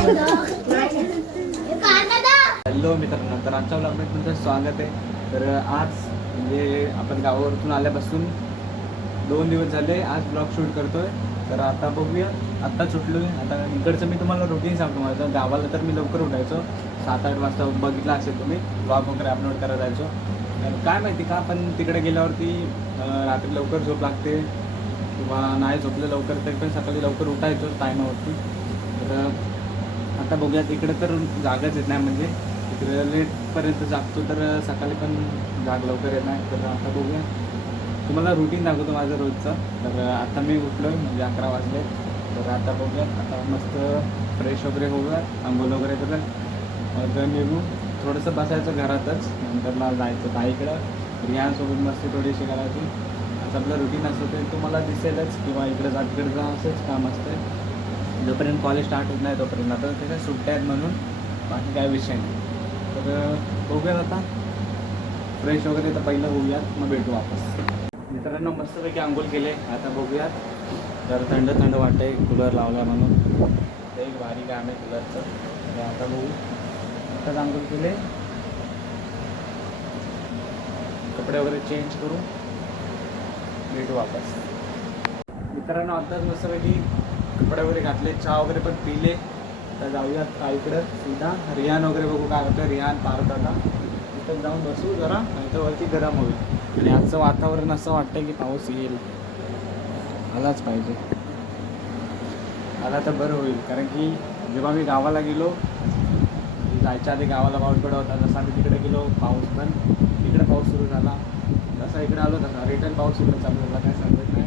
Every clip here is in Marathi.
हॅलो मित्रांनो तर आमच्या ब्लॉगमध्ये तुमचं स्वागत आहे. तर आज म्हणजे आपण गावावरतून आल्यापासून दोन दिवस झाले आज ब्लॉग शूट करतोय. तर आता बघूया आत्ता सुटलोय. आता इकडचं मी तुम्हाला रुटीन सांगतो. माझं गावाला तर मी लवकर उठायचो. सात आठ वाजता बघितला असेल तुम्ही ब्लॉग वगैरे अपलोड करत जायचो. तर काय माहिती का पण तिकडे गेल्यावरती रात्री लवकर झोप लागते किंवा नाही झोपलं लवकर तरी पण सकाळी लवकर उठायचो टायमावरती तर आता बघूयात इकडं तर जागाच येत नाही म्हणजे. इकडे लेटपर्यंत जागतो तर सकाळी पण जाग लवकर येत नाही. तर आता बघूया. तुम्हाला रुटीन दाखवतो माझं रोजचं. तर आता मी उठलो आहे म्हणजे अकरा वाजले. तर आता बघूया आता मस्त फ्रेश वगैरे होऊया आंघोळ वगैरे करून मग निघू. थोडंसं बसायचं घरातच. नंतर मला जायचं ताईकडं रिहानसोबत मस्ती थोडीशी करायची. असं आपलं रुटीन असतं ते तुम्हाला दिसेलच. किंवा इकडं जा तिकडं जा असंच काम असतं. जोपर्यंत कॉलेज स्टार्ट होत नाही तोपर्यंत. आता त्याच्या सुट्ट्या आहेत म्हणून बाकी काय विषय नाही. तर बघूयात आता. फ्रेश वगैरे तर पहिलं होऊयात मग भेटू वापस. मित्रांनो मस्तपैकी आंघोळ केले. आता बघूयात. जर थंड थंड वाटते कूलर लावला म्हणून. ते एक भारी काम आहे कूलरचं आता बघू. आताच आंघोळ केले. कपडे वगैरे चेंज करू. भेटू वापस. मित्रांनो आताच मस्तपैकी कपडे वगैरे घातले चहा वगैरे पण पिले. तर जाऊयात इकडं? सीधा. रिहान वगैरे बघू काय करतो रिहान पार्क आता. तिथं जाऊन बसू जरा नाही तर वरती गरम होईल. आणि आजचं वातावरण असं वाटतं की पाऊस येईल. आलाच पाहिजे. आला तर बरं होईल. कारण की जेव्हा मी गावाला गेलो जायच्या आधी गावाला पाऊस पडत होता. जसा मी तिकडे गेलो पाऊस पण तिकडे पाऊस सुरू झाला. जसा इकडे आलो तसा. रिटर्न पाऊस इकडे चालू झाला. काय सांगत नाही.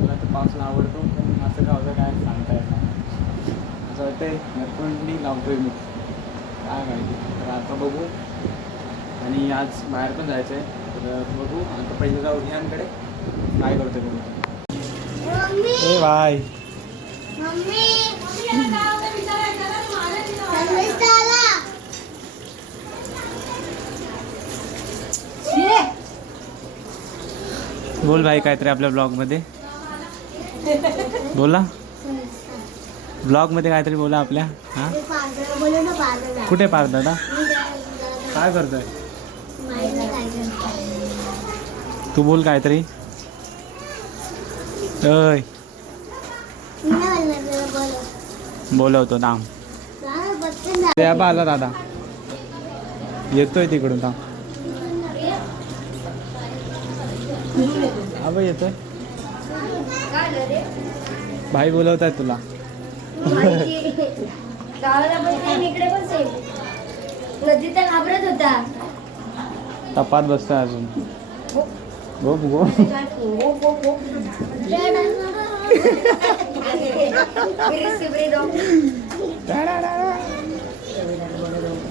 मला तर पाऊसला आवडतो. पण असं का होतं काय सांगता येत नाही. असं वाटतंय नरकुंडी लावतोय मी. काय माहिती. तर आता बघू. आणि आज बाहेर पण जायचं आहे तर बघू. आता पहिले जाऊ रिहानकडे काय करतोय बघू. ए बाय. बोल भाई काहीतरी आपल्या ब्लॉगमध्ये बोला. ब्लॉगमध्ये काहीतरी बोला आपल्या. हां? कुठे पार्क दादा? काय करतोय? तू बोल काहीतरी. बोलवतो नाम ते आला दादा. येतोय तिकडून थांब. आबा येतोय. भाई बोलवताय तुला. गावाला पण इकडे पण सेम नदी तर घाबरत होता. तपात बसतोय अजून. गो गो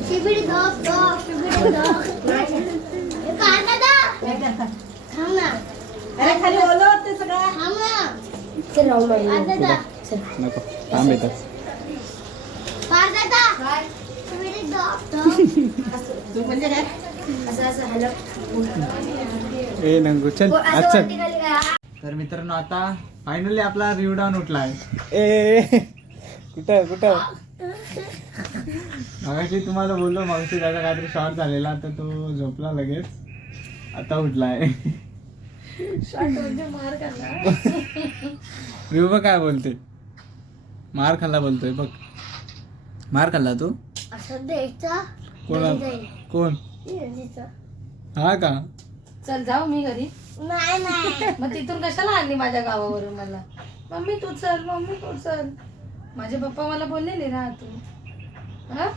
शिबिडी धप धप शिबिडी धप. काय दादा थांब ना. अरे खाली ओलं नको थांब येतात ए नंगू चल काय तर मित्रांनो आता फायनली आपला रिव्ह डाऊन उठलाय. ए कुठं कुठं मगाशी तुम्हाला बोललो मावशी त्याचा काहीतरी शॉर्ट झालेला तर तो झोपला लगेच. आता उठलाय. रिव्ह बघ काय बोलते. मार खाल्ला बोलतोय बघ. मार खाल्ला तू? कोणा. कोण. हा का? चल जाऊ मी घरी. नाही नाही. मग तिथून कशाला आणली माझ्या गावावरून मला? मम्मी तू चल मम्मी तू चल. माझे पप्पा मला बोललेले राहा तू. हा?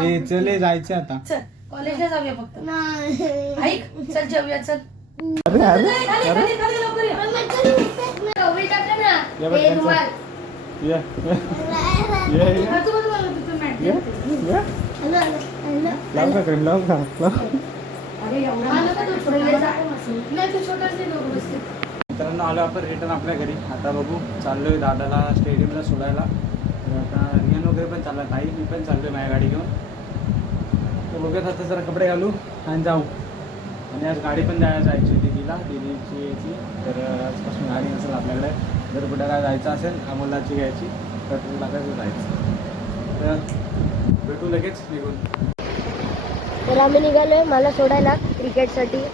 मी चले जायचे आता. चल. कॉलेजला जाऊया फक्त. नाही. ऐक चल जाऊया चल. अरे अरे. खाली खाली खाली लवकर ये. कवळी टाकलं ना. या बघ, हे यांचं. रुमाल. ये ये. ये बाजू बाजू बाजू तिथून mat ये दे. ये हॅलो, हॅलो. लाव का क्रीम लाव का? लाव. अरे एवढा आला का तू? छोटा नाही तू छोटाच नाही दोघं बसते मित्रांनो आलो आपण रिटर्न आपल्या घरी. आता बघू चाललोय दादाला स्टेडियमला सोडायला. तर आता रियान वगैरे पण चालला ताई मी पण चाललोय माझ्या गाडी घेऊन तर बघूयात आता जरा कपडे घालू आणि जाऊ. आणि आज गाडी पण द्यायला जायची होती दिदीची यायची तर आजपासून गाडी नसेल आपल्याकडे. जर कुठं काय जायचं असेल अमोलाची घ्यायची. पेट्रोल टाकायचं जायचं? तर भेटू लगेच निघून. तर आम्ही आहे मला सोडायला क्रिकेटसाठी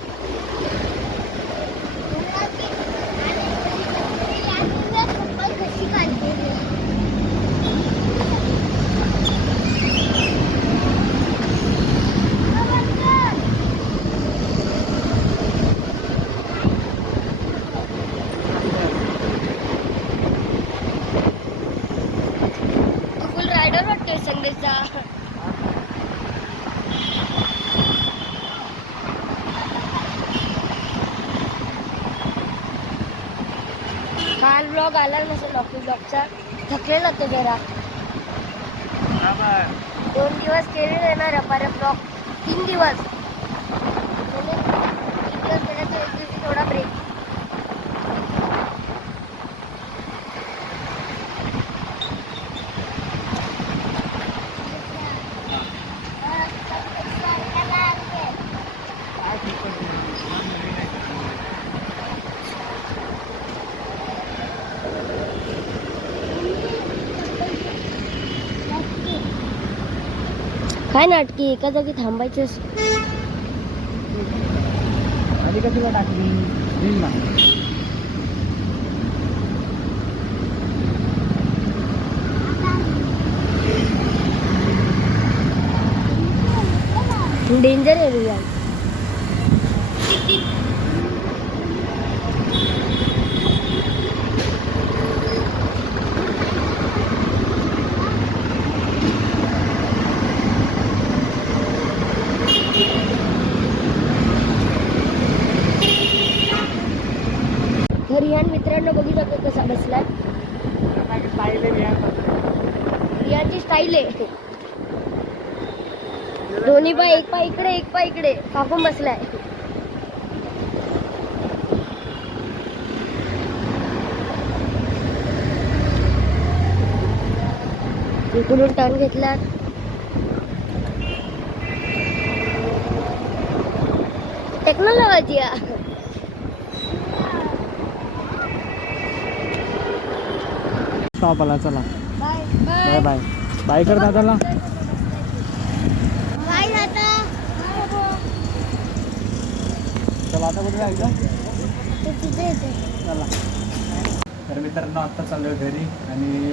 फुल रायडर वाटतोय संदेशचा काल ब्लॉग आला नसेल लॉकी ब्लॉगचा थकलेला तो जरा. दोन दिवस केले ना रपारे ब्लॉग तीन दिवस. म्हणजे तीन दिवस दिवशी थोडा ब्रेक काय नाटकी एका जागी थांबायचंच आधी टाकली? डेंजर आहे रिया तर रियान मित्रांनो बघू शकतो कसा बसलाय रियाची स्टाईल आहे दोन्ही पाय एक पाय इकडे एक पाय इकडे. कापून बसलाय. इकडून टर्न घेतला टेक्नॉलॉजी स्टॉप आला चला. बाय बाय बाय बाय कर दादाला. चला आता कुठे जायचं? चला. तर मित्रांनो आत्ता चाललो आहे घरी आणि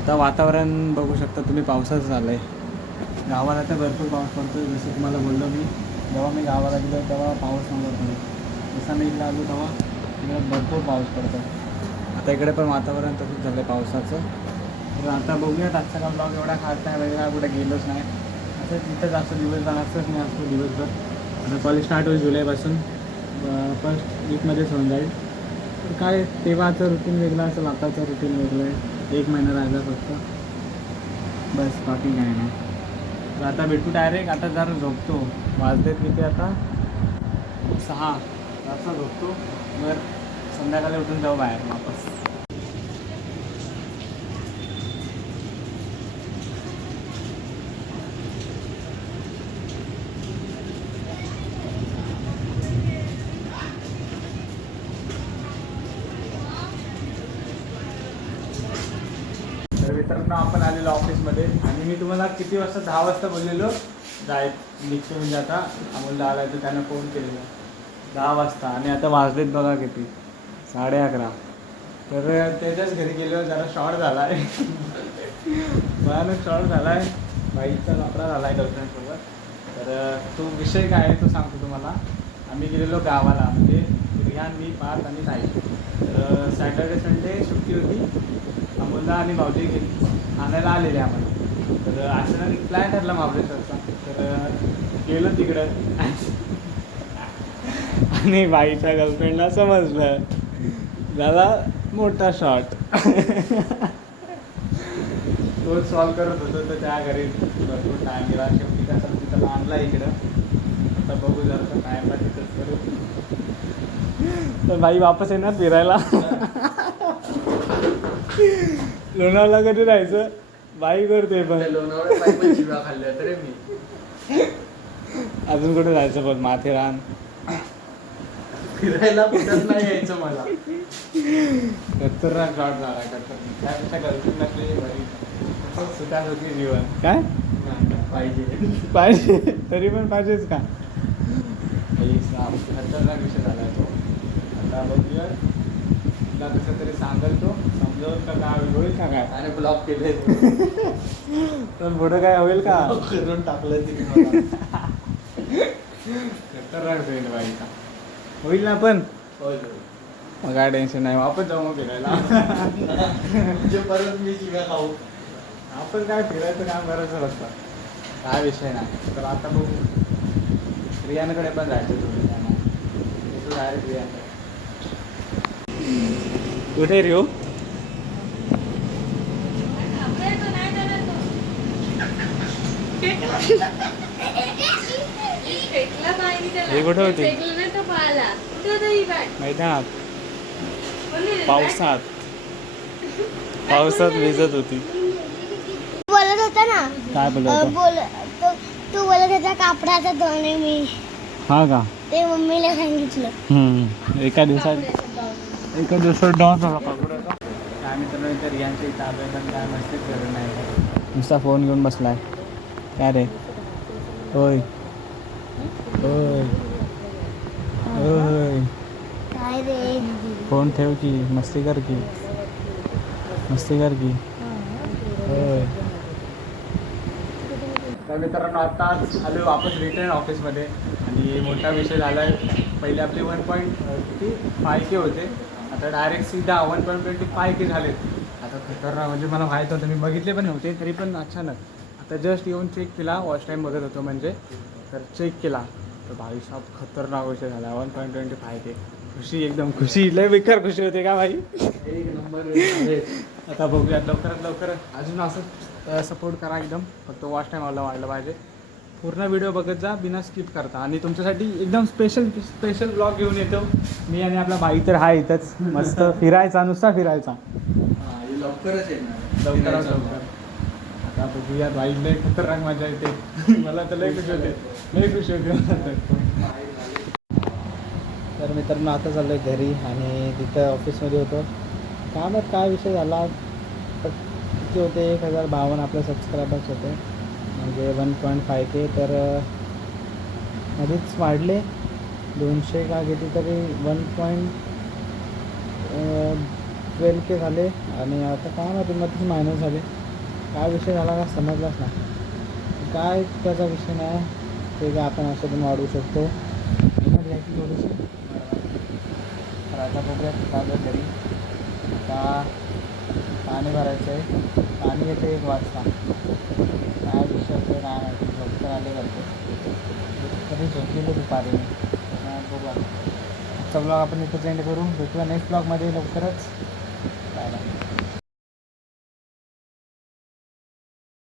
आता वातावरण बघू शकता तुम्ही पावसाचं झालं आहे गावाला तर भरपूर पाऊस पडतो जसं तुम्हाला बोललो मी. जेव्हा मी गावाला गेलो तेव्हा पाऊस नव्हता पडत. जसा मी इकडे आलो तेव्हा इकडे भरपूर पाऊस पडतो. आता इकडे पण वातावरण तसंच झालं आहे पावसाचं. तर आता बघूयात आजचा का ब्लॉग एवढा खास नाही वगैरे कुठे गेलोच नाही. असं तिथं जास्त दिवसभर असंच नाही असतो दिवसभर. आता कॉलेज स्टार्ट होईल जुलैपासून. फर्स्ट वीकमध्येच होऊन जाईल. तर काय तेव्हाचं रुटीन वेगळं असेल आताचं रुटीन वेगळं आहे. एक महिना राहिला फक्त. बस बाकी काय नाही. तर आता भेटू डायरेक्ट आता जरा झोपतो. वाजलेत किती आता? सहा. जास्त झोपतो. बरं संध्याकाळी उठून जाऊ बाहेर वापस तर मित्रांनो आपण आलेलो ऑफिसमध्ये आणि मी तुम्हाला किती वाजता दहा वाजता बोललेलो? जाय निघतो म्हणजे आता. अमोलला आलाय तर त्यांना फोन केलेला. दहा वाजता आणि आता वाजलेत बघा किती. साडे अकरा. तर त्याच्याच घरी गेलो जरा शॉर्ट झाला आहे भयानक शॉर्ट झाला आहे बाईकचा लफडा झाला आहे गर्लफ्रेंडसोबत तर तो विषय काय आहे तो सांगतो तुम्हाला. आम्ही गेलेलो गावाला म्हणजे रिहान मी पार्थ आणि साई सॅटर्डे संडे सुट्टी होती. अमोलला आणि माऊली गेली. आणायला आलेले आम्हाला. तर अचानक एक प्लॅन ठरला महाबळेश्वरचा. तर गेलो तिकडं. आणि बाईच्या गर्लफ्रेंडला समजलं. झाला मोठा शॉट तो सॉल्व करत होतो तर त्या घरी भरपूर टाईम गेला. शेवटी कसं तिथं आणला इकडं. आता बघू जरा टाईमला तिथंच करू. तर बाई वापस येणार फिरायला. लोणावळा कधी राहायचं? बाई करते पण. लोणावळ्यात बाई पण शिव्या खाल्ल्या तरी मी. अजून कुठे जायचं पण माथेरान. फिरायला कुठंच नाही यायचं मला. खतरनाक शॉट झाला खतरनाक त्यापेक्षा गर्लफ्रेंड नसलेली बरी होती जीवन. काय? पाहिजे. पाहिजे. तरी पण पाहिजेच का? खतरनाक विषय झाला तुला कसं तरी सांगेल तो समजावून का काय होईल का काय? आणि ब्लॉक केले पण पुढं काय होईल का? करून टाकलं तिने. खतरनाक फ्रेंड बाईचा. होईल ना पण? होय. मग काय टेन्शन नाही वापस जाऊ मग फिरायला. म्हणजे परत मी शिव्या खाऊ. आपण काय फिरायचं काम करायचं असतं काय विषय नाही. तर आता बघू. रियानकडे पण जायचं डायरेक्ट रियानकडे. कुठे रिओ हे? कुठे होती? मैदानात. पावसात. पावसात भिजत होती. बोलत होता ना? काय बोल तो बोलत होता कापडाचा दोन मी. हा का? ते मम्मीला सांगितलं. हम्म. एका दिवसात एका दिवसात डॉन झाला काकुराचा काय मित्रांनो इथे रियांच्या इथं आलोय पण काय मस्तीच करत नाही नुसता फोन घेऊन बसलाय. काय रे? होय. होय. होय. काय रे? फोन ठेव की मस्ती कर की. मस्ती कर की. होय. तर मित्रांनो आता आलो वापस रिटर्न ऑफिसमध्ये आणि मोठा विषय झाला आहे पहिले आपले वन पॉईंट किती? फाय के होते. आता डायरेक्ट सीधा one point twenty five K झालेत आता खतरनाक म्हणजे मला माहीत होतं मी बघितले पण नव्हते तरी पण अचानक. आता जस्ट येऊन चेक केला वॉच टाईम बघत होतो म्हणजे. तर चेक केला. तर भाई साहेब खतरनाक विषय झाला one point twenty five K. खुशी एकदम खुशी. लय बेकार खुशी होते का भाई? एक नंबर. आता बघूया लवकरात लवकर. अजून असं सपोर्ट करा एकदम. फक्त वॉच टाईम वाढला वाढलं पाहिजे. पूर्ण व्हिडिओ बघत जा बिना स्किप करता. आणि तुमच्यासाठी एकदम स्पेशल स्पेशल ब्लॉग घेऊन येतो. मी आणि आपला भाई तर हा इथंच. मस्त फिरायचा नुसता फिरायचा. लवकरच येणार. लवकरात लवकर. आता बघूया भाई लय खतरनाक मजा येते. मला तर लय खुश होते. लय खुश होते तर. तर मित्रांनो आता चाललो आहे घरी आणि तिथं ऑफिसमध्ये होतो. कामात काय विषय झाला? तर किती होते? एक हजार बावन्न आपले सबस्क्रायबर्स होते. म्हणजे वन पॉईंट फाय के तर मध्येच वाढले. दोनशे का किती तरी वन पॉईंट ट्वेल्व के झाले. आणि आता काय माहिती मध्येच मायनस झाले. काय विषय झाला का समजलाच नाही. काय त्याचा विषय नाही ते काय आपण असं पण वाढवू शकतो. किंमत घ्यायची थोडीशी. आता बघूया चालू घरी. आता पाणी भरायचं आहे. पाणी येतं एक वाजता. काय विषय ते काय माहिती डॉक्टर आले करते कधी झोपलेलं दुपारी. मी बघू आजचा ब्लॉग आपण इथं एंड करू. भेटूया नेक्स्ट ब्लॉगमध्ये लवकरच. काय